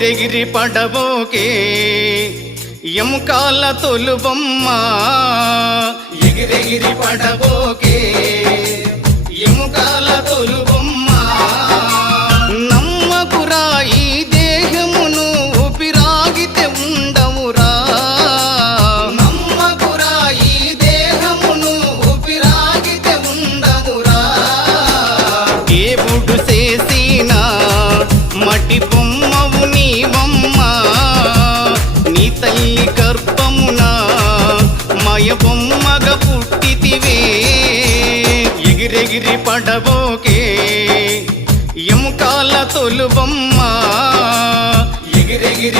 ఎగిరెగిరి పడబోకే ఎముకాల తొలుబొమ్మ ఎగిరెగిరి పడబోకే ఎముకాల తొలుబొమ్మ నమ్మకురా ఈ దేహమును ఊపిరాగితే ఉండవురా నమ్మకురా ఈ దేహమును ఊపిరాగితే ఉండవురా దేవుడు చేసిన మటి బొమ్మవు నీవమ్మ నీ తల్లి గర్భమున మయ బొమ్మగా పుట్టితివే ఎగిరెగిరి పడబోకే ఎముకాల తొలుబొమ్మ ఎగిరెగిరి